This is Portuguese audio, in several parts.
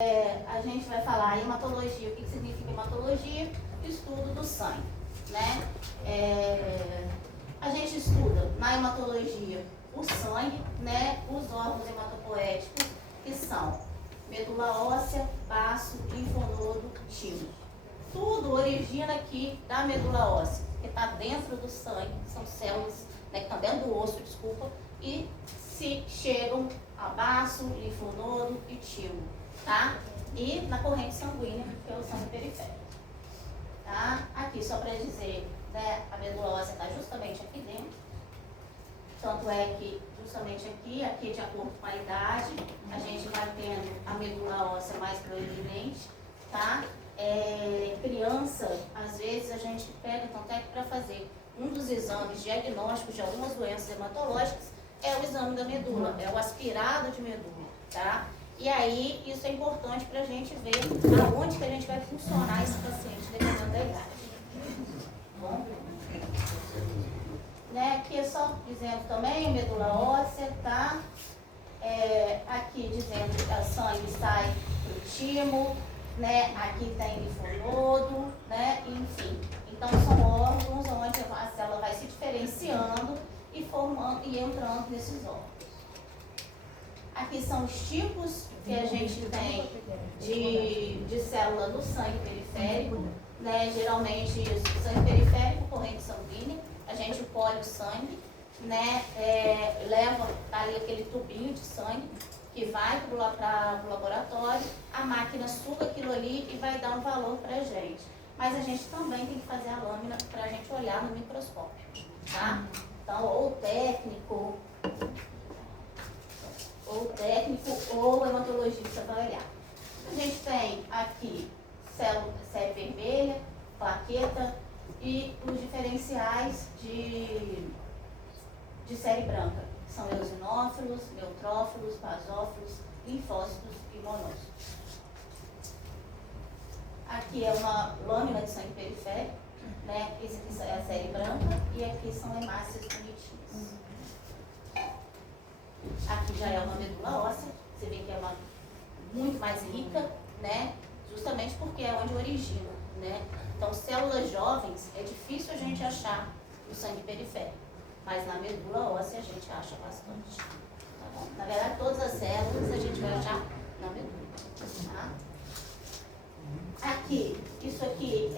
A gente vai falar hematologia. O que significa hematologia? Estudo do sangue, né? A gente estuda na hematologia o sangue, né? Os órgãos hematopoéticos, que são medula óssea, baço, linfonodo, timo. Tudo origina aqui da medula óssea, que está dentro do sangue, são células, né, que estão dentro do osso, desculpa, e se chegam a baço, linfonodo e timo, tá? E na corrente sanguínea, que é o sangue periférico. Tá? Aqui, só para dizer, né, a medula óssea está justamente aqui dentro. Tanto é que, justamente aqui de acordo com a idade, a gente vai tendo a medula óssea mais proeminente, tá? Criança, às vezes a gente pega, então, até para fazer um dos exames diagnósticos de algumas doenças hematológicas, é o exame da medula, é o aspirado de medula, tá? E aí, isso é importante para a gente ver aonde que a gente vai funcionar esse paciente, dependendo da idade. Bom? Né? Aqui é só dizendo também, medula óssea, tá? Aqui dizendo que o sangue sai pro timo, né? Aqui tem linfonodo, né? Enfim. Então, são órgãos onde a célula vai se diferenciando e formando e entrando nesses órgãos. Aqui são os tipos que a gente tem de célula no sangue periférico, né? Geralmente, o sangue periférico, corrente sanguínea, a gente colhe o sangue, né? Leva ali aquele tubinho de sangue que vai para o laboratório, a máquina suga aquilo ali e vai dar um valor para a gente. Mas a gente também tem que fazer a lâmina para a gente olhar no microscópio, tá? Então, ou técnico ou hematologista vai olhar. A gente tem aqui série vermelha, plaqueta e os diferenciais de série branca, que são eosinófilos, neutrófilos, basófilos, linfócitos e monócitos. Aqui é uma lâmina de sangue periférico, né? Esse aqui é a série branca e aqui são hemácias bonitinhas. Aqui já é uma medula óssea, você vê que é uma muito mais rica, né? Justamente porque é onde origina, né? Então, células jovens, é difícil a gente achar no sangue periférico, mas na medula óssea a gente acha bastante. Tá bom? Na verdade, todas as células a gente vai achar na medula. Tá? Aqui, isso aqui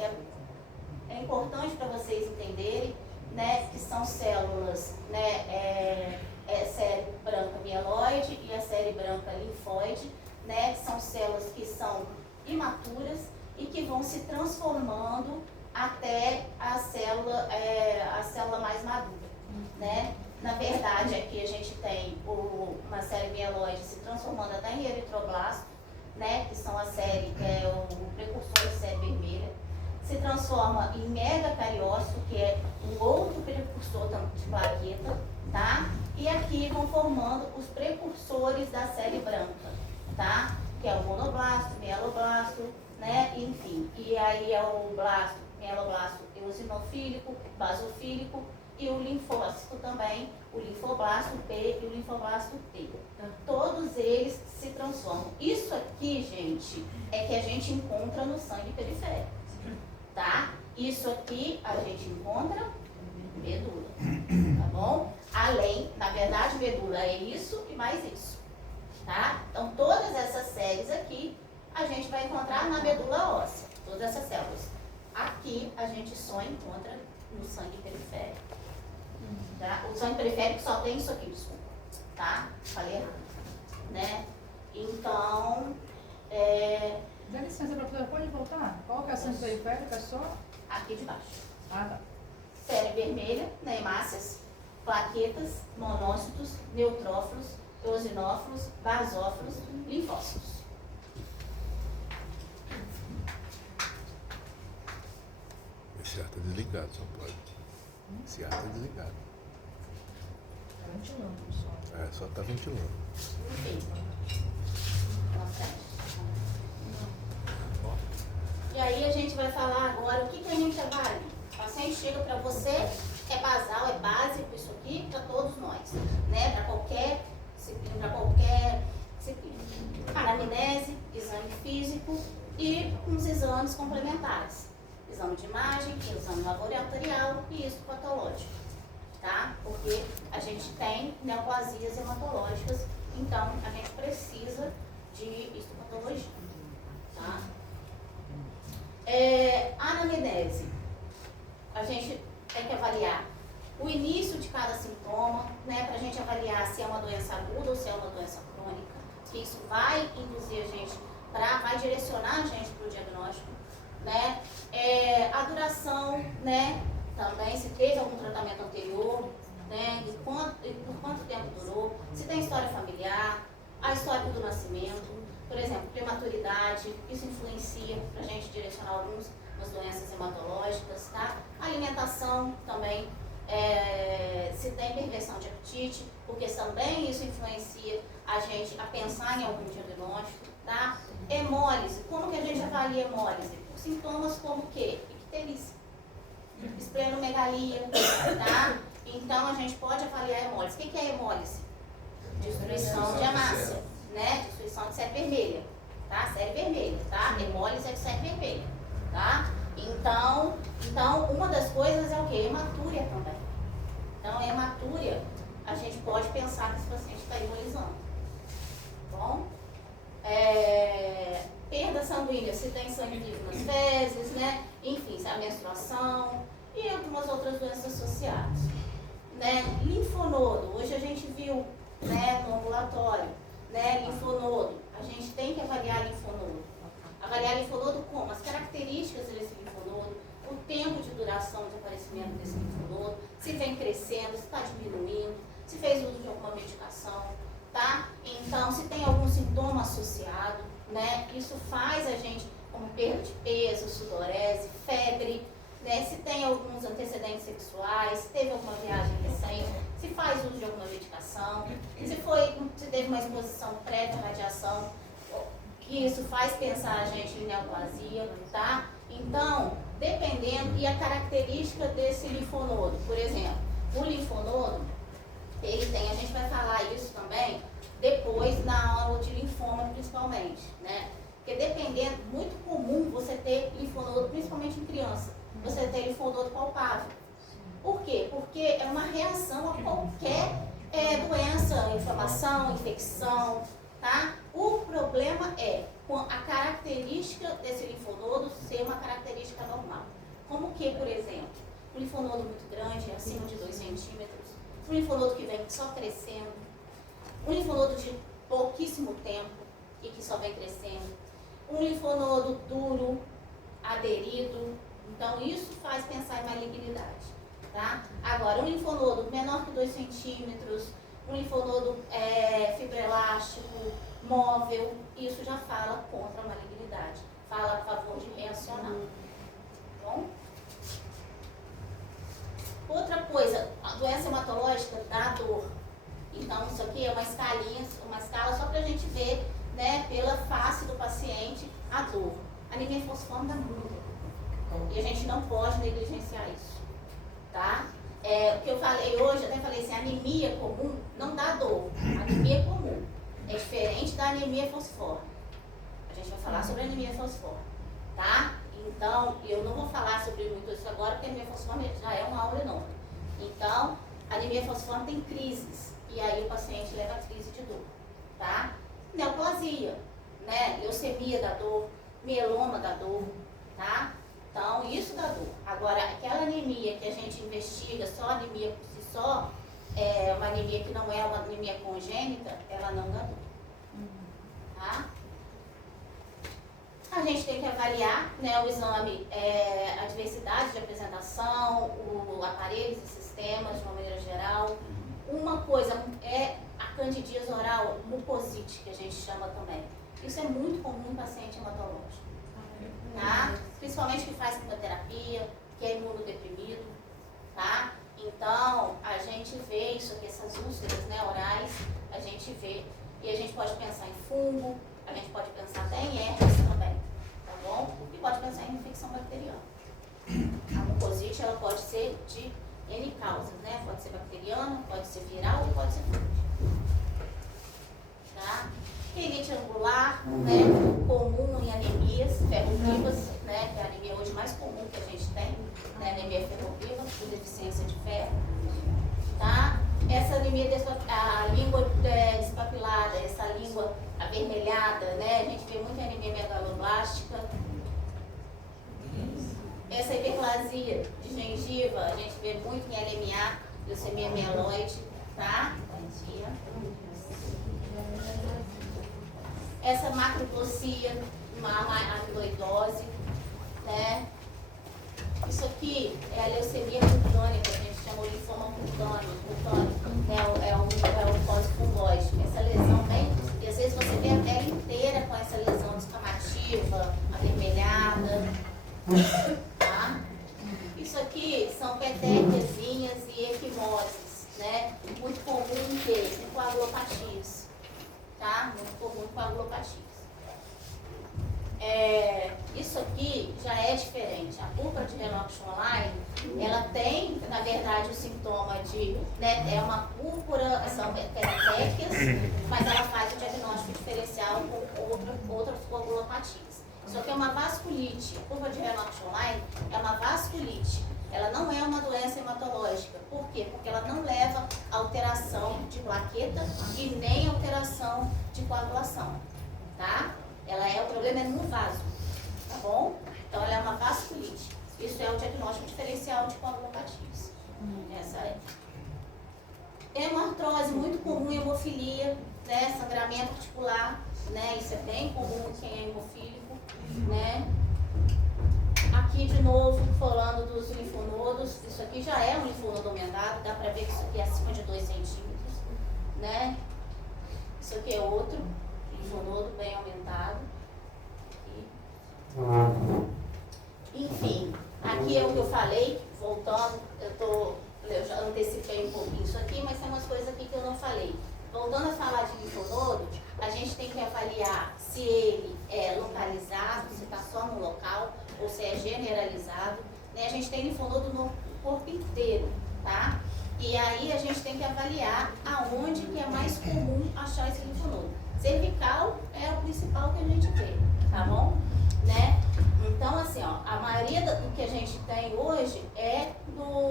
é importante para vocês entenderem, né? Que são células, né? Série branca mieloide e a série branca linfóide, né? São células que são imaturas e que vão se transformando até a célula mais madura, né? Na verdade, aqui a gente tem uma série mieloide se transformando até em eritroblasto, né? Que são o precursor da série vermelha. Se transforma em megacariócito, que é um outro precursor de plaqueta, tá? E aqui vão formando os precursores da série branca, tá? Que é o monoblasto, mieloblasto, né? Enfim, e aí é o blasto, mieloblasto eosinofílico, basofílico e o linfócito também, o linfoblasto P e o linfoblasto T. Todos eles se transformam. Isso aqui, gente, é que a gente encontra no sangue periférico, tá? Isso aqui a gente encontra medula, tá bom? Além, na verdade, medula é isso e mais isso, tá? Então, todas essas séries aqui, a gente vai encontrar na medula óssea, todas essas células. Aqui, a gente só encontra no sangue periférico, tá? O sangue periférico só tem isso aqui, desculpa, tá? Falei errado, né? Então, Dá licença, professora, pode voltar? Qual que é o sangue periférico? É só? aqui de baixo. Ah, tá. Série vermelha, né, hemácias, plaquetas, monócitos, neutrófilos, eosinófilos, basófilos, linfócitos. Esse ar está desligado, só pode. Esse ar está desligado. Tá ventilando só. Só está ventilando. Enfim. E aí a gente vai falar agora o que a gente avalia. O paciente chega para você, é basal, é básico isso aqui para todos nós, né? Para qualquer disciplina, anamnese, exame físico e uns exames complementares. Exame de imagem, exame laboratorial e histopatológico, tá? Porque a gente tem neoplasias hematológicas, então a gente precisa de histopatologia, tá? Anamnese, a gente tem que avaliar o início de cada sintoma, né, para a gente avaliar se é uma doença aguda ou se é uma doença crônica, que isso vai induzir a gente, vai direcionar a gente para o diagnóstico, né, a duração, né, também se teve algum tratamento anterior, né, e por quanto tempo durou, se tem história familiar, a história do nascimento, por exemplo, prematuridade, isso influencia para a gente direcionar algumas doenças hematológicas, tá? Alimentação também, se tem perversão de apetite, porque também isso influencia a gente a pensar em algum diagnóstico, tá? Hemólise, como que a gente avalia hemólise? Por sintomas como o quê? Icterícia, esplenomegalia, tá? Então a gente pode avaliar a hemólise. O que é hemólise? Destruição de hemácia, né? Destruição de sete vermelha, tá? Série vermelha, tá? Hemólise é de sete vermelha, tá? Então, uma das coisas é o quê? Hematúria também. Então, hematúria, a gente pode pensar que esse paciente está hemolisando. Bom? Perda sanguínea, se tem sangue vivo nas fezes, né? Enfim, se é a menstruação e algumas outras doenças associadas. Né? Linfonodo, hoje a gente viu, né, no ambulatório, né, linfonodo, a gente tem que avaliar linfonodo. Avaliar linfonodo como? As características desse linfonodo, o tempo de duração de aparecimento desse linfonodo, se vem crescendo, se está diminuindo, se fez uso de alguma medicação, tá? Então, se tem algum sintoma associado, né, isso faz a gente, como perda de peso, sudorese, febre, né, se tem alguns antecedentes sexuais, se teve alguma viagem recente, se faz uso de alguma medicação, se teve uma exposição prévia à radiação, que isso faz pensar a gente em neoplasia, tá? Então, dependendo, e a característica desse linfonodo, por exemplo, o linfonodo, ele tem, a gente vai falar isso também depois na aula de linfoma principalmente, né? Porque dependendo, muito comum você ter linfonodo, principalmente em criança, você ter linfonodo palpável. Por quê? Porque é uma reação a qualquer doença, inflamação, infecção, tá? O problema é a característica desse linfonodo ser uma característica normal. Como que, por exemplo, um linfonodo muito grande, acima de 2 centímetros, um linfonodo que vem só crescendo, um linfonodo de pouquíssimo tempo e que só vem crescendo, um linfonodo duro, aderido. Então, isso faz pensar em malignidade, tá? Agora, um linfonodo menor que 2 centímetros, um linfonodo fibroelástico, móvel, isso já fala contra a malignidade, fala a favor de reacionar. Bom? Outra coisa, a doença hematológica dá dor. Então, isso aqui é uma escala só para a gente ver, né, pela face do paciente, a dor. A anemia falciforme dá muita dor. E a gente não pode negligenciar isso, tá? O que eu falei hoje, até falei assim, anemia comum não dá dor. Anemia comum é diferente da anemia falciforme. A gente vai falar sobre a anemia falciforme, tá? Então, eu não vou falar sobre muito isso agora, porque a anemia falciforme já é uma aula enorme. Então, a anemia falciforme tem crises, e aí o paciente leva a crise de dor, tá? Neoplasia, né? Leucemia da dor, mieloma da dor, tá? Então, isso dá dor. Agora, aquela anemia que a gente investiga, só anemia por si só, uma anemia que não é uma anemia congênita, ela não dá dor, tá? A gente tem que avaliar, né, o exame, a diversidade de apresentação, aparelhos e sistemas de uma maneira geral. Uma coisa é a candidíase oral, mucosite, que a gente chama também. Isso é muito comum em paciente hematológico, tá? Principalmente que faz quimioterapia, que é imunodeprimido, tá? Então, a gente vê isso aqui, essas úlceras, né, orais, a gente vê, e a gente pode pensar em fungo, a gente pode pensar até em herpes também, tá bom? E pode pensar em infecção bacteriana. A mucosite, ela pode ser de N causas, né? Pode ser bacteriana, pode ser viral e pode ser fúngica. Tá? Rinite angular, tá? Né, comum em anemias ferroprimas, né, que é a anemia hoje mais comum que a gente tem, né, anemia ferropriva, por deficiência de ferro, tá? Essa anemia, a língua despapilada, essa língua avermelhada, né, a gente vê muito em anemia megaloblástica. Essa hiperplasia de gengiva, a gente vê muito em LMA, leucemia mieloide, tá? Essa macroglosia, uma amiloidose, né? Isso aqui é a leucemia cutânea, que a gente chama de linfoma cutâneo, é o linfócito fungóide. Essa lesão vem, e às vezes você vê a pele inteira com essa lesão descamativa, avermelhada, tá? Isso aqui são petequiazinhas e equimoses, né? Muito comum em coagulopatias, tá? Muito comum em coagulopatias. Isso aqui já é diferente. A púrpura de Renox-Schönlein, ela tem, na verdade, o sintoma de, né, é uma púrpura, são petequias, mas ela faz o diagnóstico diferencial com outras coagulopatias. Isso aqui é uma vasculite. A púrpura de Renox-Schönlein é uma vasculite. Ela não é uma doença hematológica. Por quê? Porque ela não leva alteração de plaqueta e nem alteração de coagulação, tá? O problema é no vaso, tá bom? Então ela é uma vasculite. Isso é o diagnóstico diferencial de coagulopatias. Essa é. Hemartrose, muito comum em hemofilia, né? Sangramento articular, né? Isso é bem comum em quem é hemofílico, né? Aqui de novo, falando dos linfonodos, isso aqui já é um linfonodo aumentado, dá pra ver que isso aqui é acima de 2 centímetros, né? Isso aqui é outro linfonodo bem aumentado. Enfim, aqui é o que eu falei, voltando, eu já antecipei um pouquinho isso aqui, mas tem umas coisas aqui que eu não falei. Voltando a falar de linfonodo, a gente tem que avaliar se ele é localizado, se está só no local, ou se é generalizado. Né? A gente tem linfonodo no corpo inteiro, tá? E aí a gente tem que avaliar aonde que é mais comum achar esse linfonodo. Cervical é o principal que a gente vê, tá bom? Né? Então, assim, ó, a maioria do que a gente tem hoje é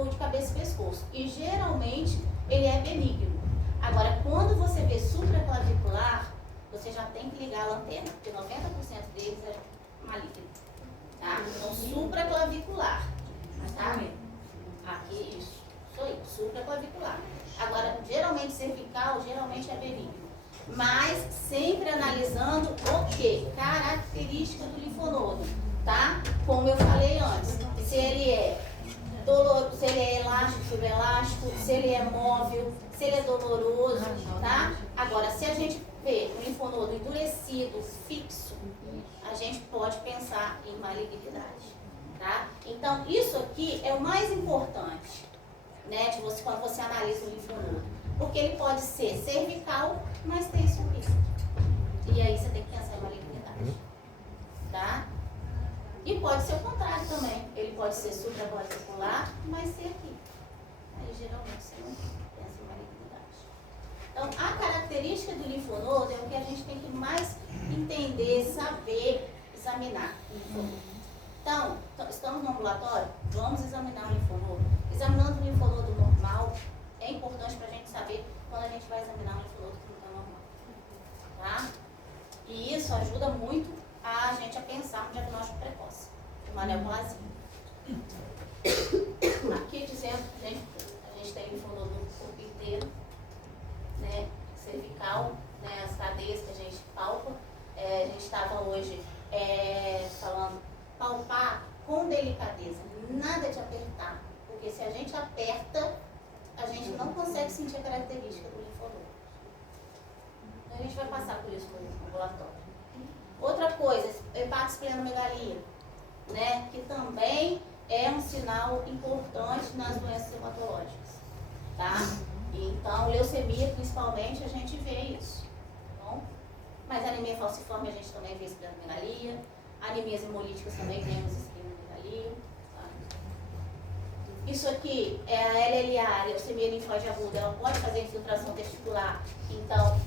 de cabeça e pescoço. E geralmente ele é benigno. Agora, quando você vê supraclavicular, você já tem que ligar a lanterna, porque 90% deles é maligno. Tá? Então, supraclavicular. Tá? Aqui, isso. Isso aí, supraclavicular. Agora, geralmente cervical, geralmente é benigno. Mas sempre analisando o quê? Característica do linfonodo, tá? Como eu falei antes, se ele é doloroso, se ele é elástico, fibroelástico, se ele é móvel, se ele é doloroso, tá? Agora, se a gente vê um linfonodo endurecido, fixo, a gente pode pensar em malignidade, tá? Então, isso aqui é o mais importante, né? De você, quando você analisa o linfonodo. Porque ele pode ser cervical, mas tem isso aqui. E aí você tem que pensar em malignidade. Tá? E pode ser o contrário também. Ele pode ser supraclavicular, mas ser aqui. Aí geralmente você não pensa em malignidade. Então, a característica do linfonodo é o que a gente tem que mais entender, saber, examinar o linfonodo. Então, estamos no ambulatório? Vamos examinar o linfonodo. Examinando o linfonodo normal, é importante para a gente saber quando a gente vai examinar um linfonodo que não está normal. Tá? E isso ajuda muito a gente a pensar no diagnóstico precoce de uma neoplasia. Aqui dizendo que a gente tem linfonodo no corpo inteiro, né? Cervical, né? As cadeias que a gente palpa. A gente estava hoje falando, palpar com delicadeza, nada de apertar, porque se a gente aperta, a gente não consegue sentir a característica do linfonodo. A gente vai passar por isso no ambulatório. Outra coisa, hepatosplenomegalia, né? Que também é um sinal importante nas doenças hematológicas, tá? Então, leucemia principalmente, a gente vê isso, tá bom? Mas anemia falciforme a gente também vê esplenomegalia, anemias hemolíticas também vemos esplenomegalia. Isso aqui é a LLA, leucemia linfóide aguda, ela pode fazer infiltração testicular. Então,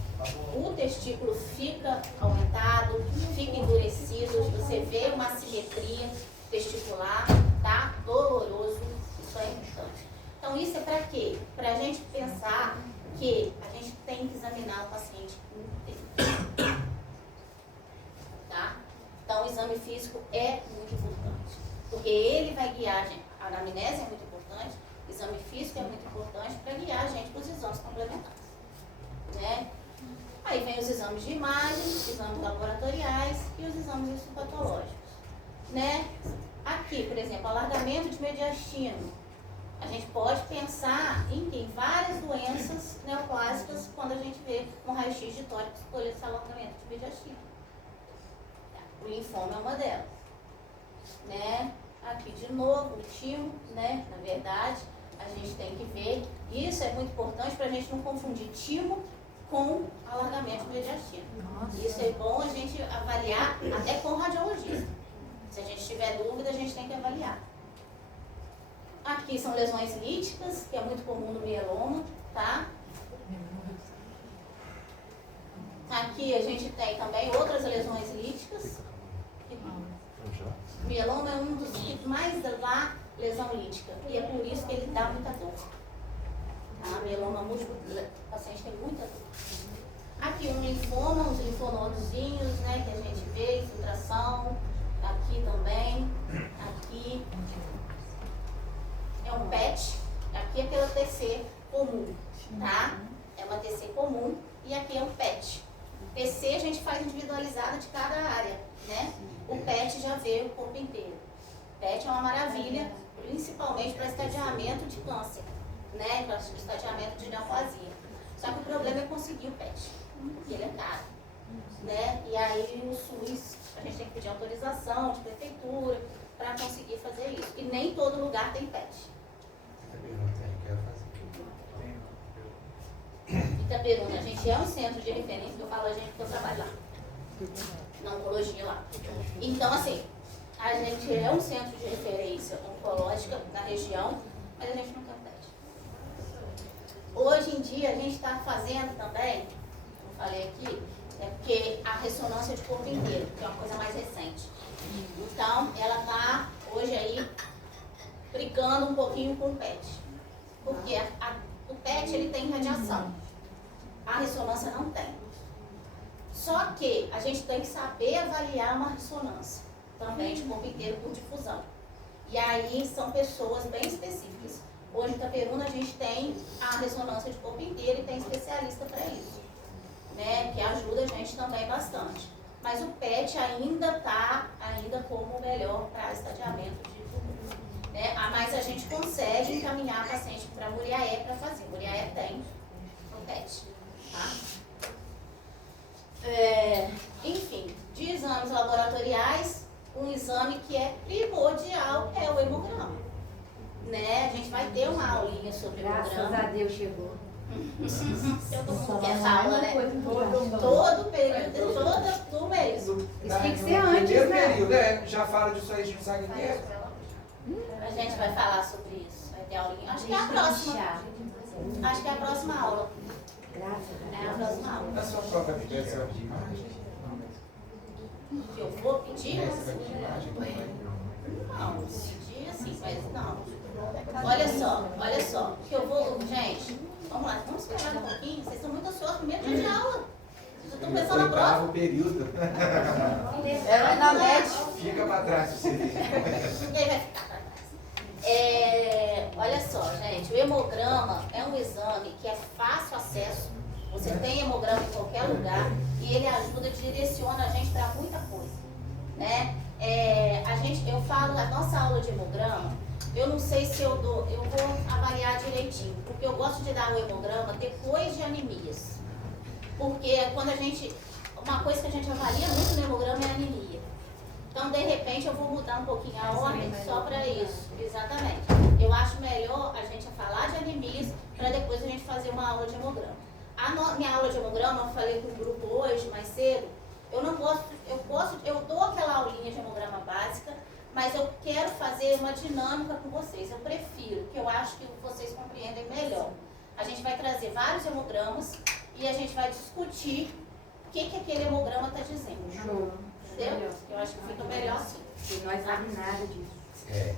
o testículo fica aumentado, fica endurecido, você vê uma assimetria testicular, tá? Doloroso, isso é importante. Então isso é para quê? Para a gente pensar que a gente tem que examinar o paciente inteiro. Tá? Então o exame físico é muito importante, porque ele vai guiar a gente. A anamnese é muito importante, o exame físico é muito importante para guiar a gente para os exames complementares. Né? Aí vem os exames de imagem, exames laboratoriais e os exames histopatológicos. Né? Aqui, por exemplo, alargamento de mediastino. A gente pode pensar em várias doenças neoplásicas quando a gente vê um raio-x de tórax por esse alargamento de mediastino. O linfoma é uma delas. Né? Aqui de novo, o timo, né? Na verdade, a gente tem que ver. Isso é muito importante para a gente não confundir timo com alargamento de mediastino. Isso é bom a gente avaliar até com o radiologista. Se a gente tiver dúvida, a gente tem que avaliar. Aqui são lesões líticas, que é muito comum no mieloma, tá? Aqui a gente tem também outras lesões líticas. O mieloma é um dos que mais dá lesão lítica, e é por isso que ele dá muita dor. Tá? Mieloma múltiplo, o paciente tem muita dor. Aqui um linfoma, uns linfonodozinhos, né, que a gente vê, infiltração. Aqui também, aqui é um PET, aqui é pela TC comum, tá? É uma TC comum e aqui é um PET. TC a gente faz individualizada de cada área, né? O PET já vê o corpo inteiro. PET é uma maravilha, principalmente para estadiamento de câncer, né? Para estadiamento de neoplasia. Só que o problema é conseguir o PET, porque ele é caro, né? E aí o SUS, a gente tem que pedir autorização de prefeitura para conseguir fazer isso. E nem todo lugar tem PET. Itaperuna, a gente é um centro de referência, que eu falo a gente porque eu trabalho lá, na oncologia lá. Então, assim, a gente é um centro de referência oncológica na região, mas a gente não tem PET. Hoje em dia, a gente está fazendo também, como falei aqui, é porque a ressonância de corpo inteiro, que é uma coisa mais recente. Então, ela está hoje aí brigando um pouquinho com o PET. Porque o PET ele tem radiação, a ressonância não tem. Só que a gente tem que saber avaliar uma ressonância também de corpo inteiro por difusão. E aí são pessoas bem específicas. Hoje em Itaperuna a gente tem a ressonância de corpo inteiro e tem especialista para isso, né, que ajuda a gente também bastante. Mas o PET ainda está como o melhor para estadiamento de tumor, né? Mas a gente consegue encaminhar a paciente para Muriaé para fazer. Muriaé tem o PET, tá? Enfim, de exames laboratoriais, um exame que é primordial é o hemograma, né? A gente vai ter uma aulinha sobre hemograma. Graças a Deus chegou. Todo mundo quer essa aula, né? Todo período, toda turma é isso. Isso tem que ser antes, primeiro né? período, já fala disso aí de sangue inteiro. A gente vai falar sobre isso. Vai ter aulinha. Acho que é a próxima. Acho que é a próxima aula. Graças a É a próxima aula. Na sua própria direção de imagem? Que eu vou pedir? Essa de imagem também? Não, pedir assim, mas não. Olha só. Que eu vou. Gente, vamos lá, vamos esperar um pouquinho. Vocês estão muito ansiosos pro primeiro dia de aula. Vocês estão pensando na prova. O período. É na net. Fica para trás você. Ninguém vai ficar pra trás. Olha só, gente, o hemograma é um exame que é fácil acesso. Você tem hemograma em qualquer lugar e ele ajuda, direciona a gente para muita coisa, né? Eu falo na nossa aula de hemograma, eu não sei se eu vou avaliar direitinho, porque eu gosto de dar o hemograma depois de anemias. Porque uma coisa que a gente avalia muito no hemograma é a anemia. Então, de repente, eu vou mudar um pouquinho a ordem só para isso. Exatamente. Eu acho melhor a gente falar de anemias para depois a gente fazer uma aula de hemograma. Minha aula de hemograma, eu falei com o grupo hoje, mais cedo, eu dou aquela aulinha de hemograma básica, mas eu quero fazer uma dinâmica com vocês. Eu prefiro, que eu acho que vocês compreendem melhor. A gente vai trazer vários hemogramas e a gente vai discutir o que aquele hemograma está dizendo. Show. Entendeu? Eu acho que fica melhor assim. E nós sabemos nada disso. É.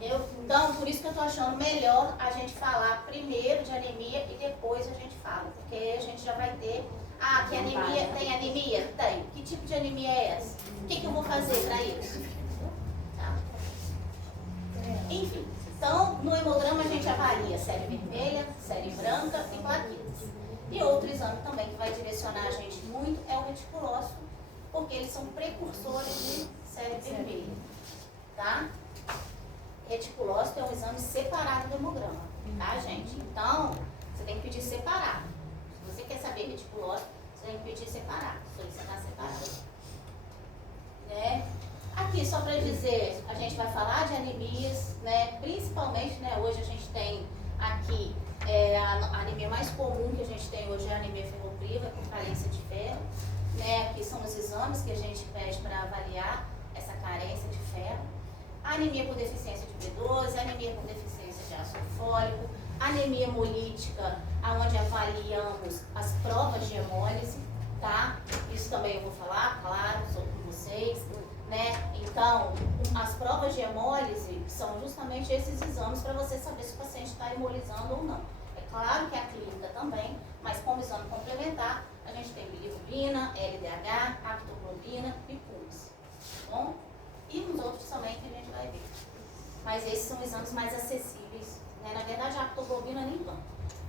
Então, por isso que eu estou achando melhor a gente falar primeiro de anemia e depois a gente fala. Porque a gente já vai ter. Ah, que anemia? Tem anemia? Tem. Que tipo de anemia é essa? O que eu vou fazer para isso? Tá? Enfim, então no hemograma a gente avalia série vermelha, série branca e plaquetas. E outro exame também que vai direcionar a gente muito é o reticulócito, porque eles são precursores de série vermelha. Tá? Reticulócito é um exame separado do hemograma, tá, gente? Então, você tem que pedir separado. Se você quer saber reticulócito, você tem que pedir separado, solicitar separado. Né? Aqui, só para dizer, a gente vai falar de anemias, né? Principalmente, né, hoje a gente tem aqui a anemia mais comum que a gente tem hoje é a anemia ferropriva, com carência de ferro. Né? Aqui são os exames que a gente pede para avaliar essa carência de ferro. Anemia por deficiência de B12, anemia por deficiência de ácido fólico, anemia hemolítica, onde avaliamos as provas de hemólise, tá? Isso também eu vou falar, claro, sobre vocês, né? Então, as provas de hemólise são justamente esses exames para você saber se o paciente está hemolizando ou não. É claro que a clínica também, mas como exame complementar, a gente tem bilirrubina, LDH, aptoglobina e pulse, tá bom? E uns outros também que a gente vai ver. Mas esses são exames mais acessíveis, né? Na verdade, a aptoglobina nem tanto.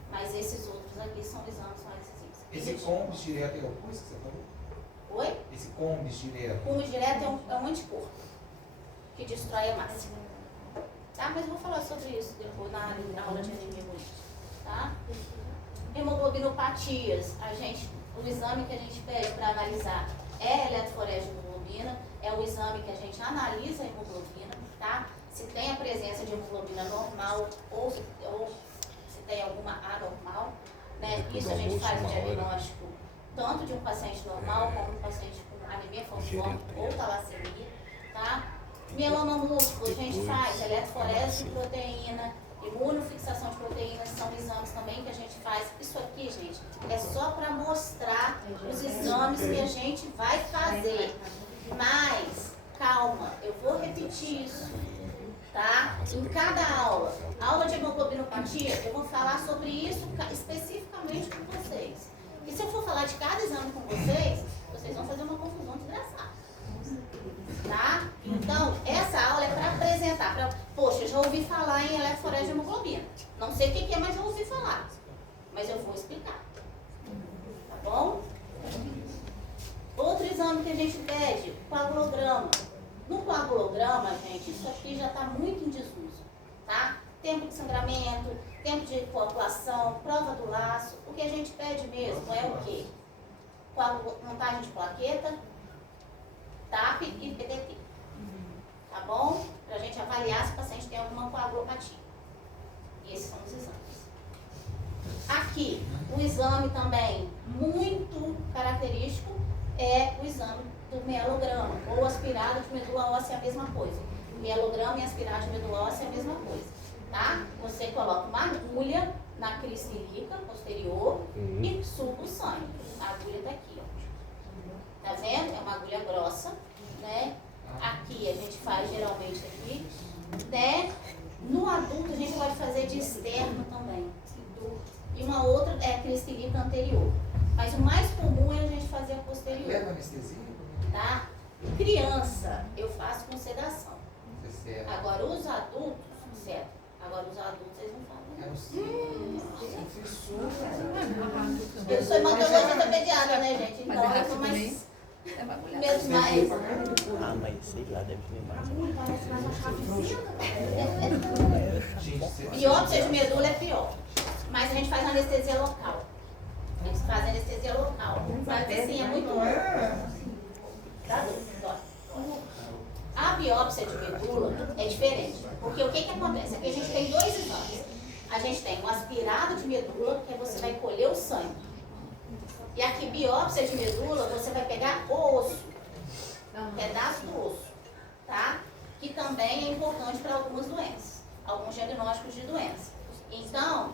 Mas esses outros aqui são exames mais acessíveis. Esse combis direto é o coisa que você falou? Oi? Esse combis direto. Cúmulo direto é um anticorpo que destrói a massa. Tá? Mas eu vou falar sobre isso depois na aula de anemia hemolítica. Tá? Hemoglobinopatias, o exame que a gente pede para analisar é a eletroforese de hemoglobina. É o exame que a gente analisa a hemoglobina, tá? Se tem a presença de hemoglobina normal ou se tem alguma anormal, né? Isso a gente faz o diagnóstico tanto de um paciente normal como um paciente com anemia falciforme ou talassemia, tá? Mieloma múltiplo, a gente faz eletroforese de proteína, imunofixação de proteínas, são exames também que a gente faz. Isso aqui, gente, é só para mostrar os exames que a gente vai fazer. Mas, calma, eu vou repetir isso, tá? Em cada aula de hemoglobinopatia, eu vou falar sobre isso especificamente com vocês. E se eu for falar de cada exame com vocês, vocês vão fazer uma confusão desgraçada, tá? Então, essa aula é para apresentar, poxa, eu já ouvi falar em eletroforese de hemoglobina. Não sei o que é, mas eu ouvi falar. Mas eu vou explicar, tá bom? Outro exame que a gente pede, coagulograma. No coagulograma, gente, isso aqui já está muito em desuso, tá? Tempo de sangramento, tempo de coagulação, prova do laço. O que a gente pede mesmo é o quê? Montagem de plaqueta, TAP e PDT. Tá bom? Para a gente avaliar se o paciente tem alguma coagulopatia. E esses são os exames. Aqui, um exame também muito característico é o exame do mielograma, ou aspirado de medula óssea é a mesma coisa. Mielograma e aspirado de medula óssea é a mesma coisa, tá? Você coloca uma agulha na crista ilíaca posterior e suga o sangue. A agulha tá aqui, ó. Tá vendo? É uma agulha grossa, né? Aqui a gente faz geralmente aqui, né? No adulto a gente pode fazer de externo também. E uma outra é a crista ilíaca anterior. Mas o mais comum é a gente fazer a posterior. Leva anestesia? Tá? Criança, eu faço com sedação. Certo. Agora os adultos, certo? Agora os adultos, vocês não fazem. Eu não sei. Eu fiz super. Eu sou hematologista pediatra, né, gente? Então eu sou mais. Mesmo mais. Ah, mas sei lá, deve ter mais. Biópsia de medula é pior. Mas a gente faz anestesia local. A gente faz anestesia local. Mas assim, é muito. Tá? A biópsia de medula é diferente. Porque o que acontece? Aqui a gente tem dois exames. A gente tem um aspirado de medula, que você vai colher o sangue. E aqui, biópsia de medula, você vai pegar o osso. Pedaço do osso. Tá? Que também é importante para algumas doenças. Alguns diagnósticos de doença. Então,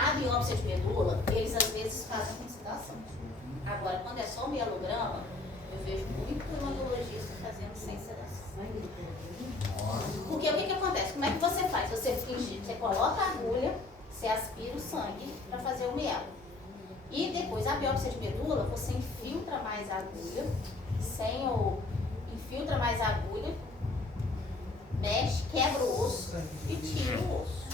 A biópsia de medula, eles às vezes fazem com sedação. Agora, quando é só mielograma, eu vejo muito hematologista fazendo sem sedação. Porque o que acontece? Como é que você faz? Você coloca a agulha, você aspira o sangue para fazer o mielo. E depois a biópsia de medula, você infiltra mais a agulha, infiltra mais a agulha, mexe, quebra o osso e tira o osso.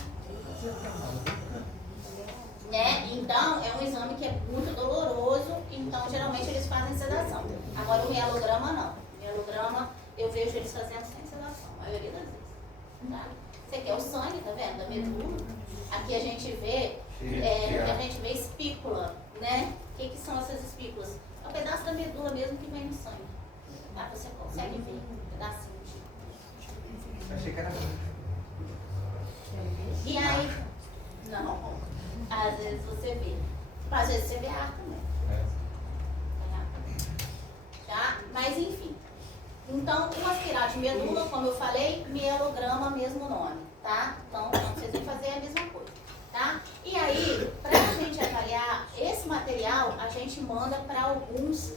Né? Então, é um exame que é muito doloroso, então geralmente eles fazem sedação. Agora o mielograma não. O mielograma eu vejo eles fazendo sem sedação, a maioria das vezes. Tá? Você quer o sangue, tá vendo? Da medula. Aqui a gente vê espícula, né? O que são essas espículas? É um pedaço da medula mesmo que vem no sangue. Tá? Você consegue ver um pedacinho de. Achei que era. E aí, não, às vezes você vê. Às vezes você vê ar também. Tá? Mas enfim. Então, o aspirado de medula, como eu falei, mielograma, mesmo nome, tá? Então, vocês vão fazer a mesma coisa, tá? E aí, para a gente avaliar esse material, a gente manda para alguns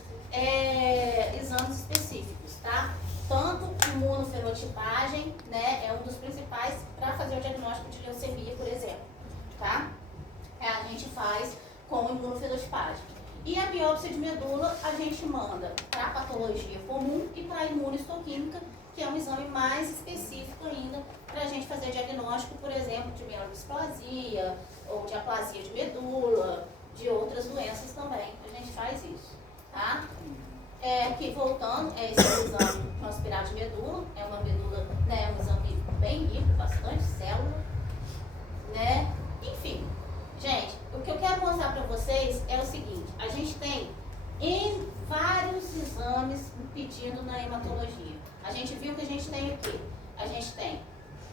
exames específicos, tá? Tanto imunofenotipagem, né, é um dos principais para fazer o diagnóstico de leucemia, por exemplo, tá? A gente faz com imunofenotipagem. E a biópsia de medula a gente manda para a patologia comum e para a imunohistoquímica, que é um exame mais específico ainda para a gente fazer diagnóstico, por exemplo, de mielodisplasia ou de aplasia de medula, de outras doenças também. A gente faz isso, tá? Aqui voltando, esse exame com aspirado de medula, é uma medula, né, um exame bem rico, bastante célula, né? Enfim, gente, o que eu quero mostrar para vocês é o seguinte: a gente tem em vários exames pedindo na hematologia. A gente viu que a gente tem o quê? A gente tem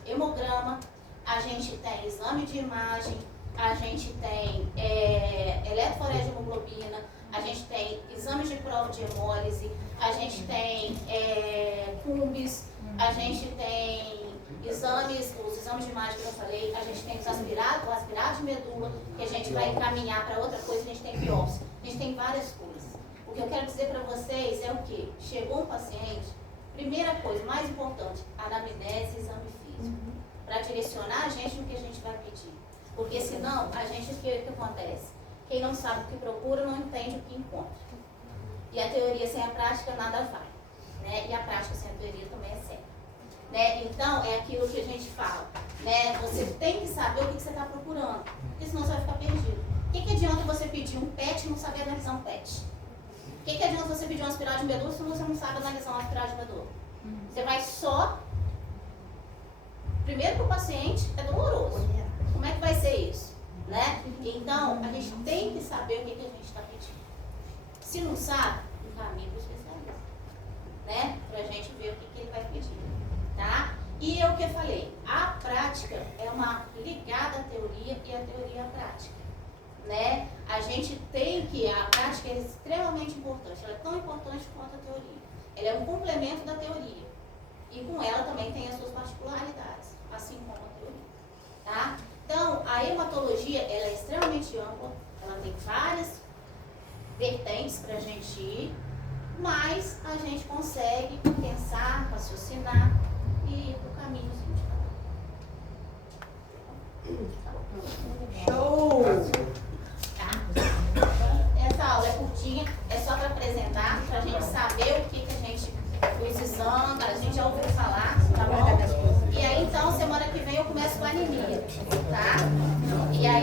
hemograma, a gente tem exame de imagem, a gente tem eletroforese de hemoglobina, a gente tem exames de prova de hemólise, a gente tem cumbis, a gente tem os exames de imagem que eu falei, a gente tem o aspirado de medula, que a gente vai encaminhar para outra coisa, a gente tem biópsia, a gente tem várias coisas. O que eu quero dizer para vocês é o quê? Chegou um paciente, primeira coisa, mais importante, anamnese e exame físico, para direcionar a gente no que a gente vai pedir. Porque senão, a gente, o que acontece? Quem não sabe o que procura, não entende o que encontra. E a teoria sem a prática nada vai. Né? E a prática sem a teoria também é certa. Né? Então, é aquilo que a gente fala. Né? Você tem que saber o que você está procurando. Porque senão você vai ficar perdido. O que adianta você pedir um PET e não saber analisar um PET? O que adianta você pedir um aspirado de medula se você não sabe analisar um aspirado de medula? Você vai só... Primeiro, para o paciente, é doloroso. Como é que vai ser isso? Né? Então, a gente tem que saber o que a gente está pedindo. Se não sabe, encaminha para o especialista. Né? Para a gente ver o que ele vai pedir. Tá? E é o que eu falei, a prática é uma ligada à teoria e a teoria à prática. Né? A gente tem que, a prática é extremamente importante, ela é tão importante quanto a teoria. Ela é um complemento da teoria. E com ela também tem as suas particularidades, assim como a teoria. Tá? Então, a hematologia, ela é extremamente ampla, ela tem várias vertentes para a gente ir, mas a gente consegue pensar, raciocinar e ir para o caminhozinho de cada um. Show! Tá? Essa aula é curtinha, é só para apresentar, para a gente saber o que a gente, os exames, a gente já ouviu falar, tá bom? E aí, então, semana que vem eu começo com a anemia, tá? E aí,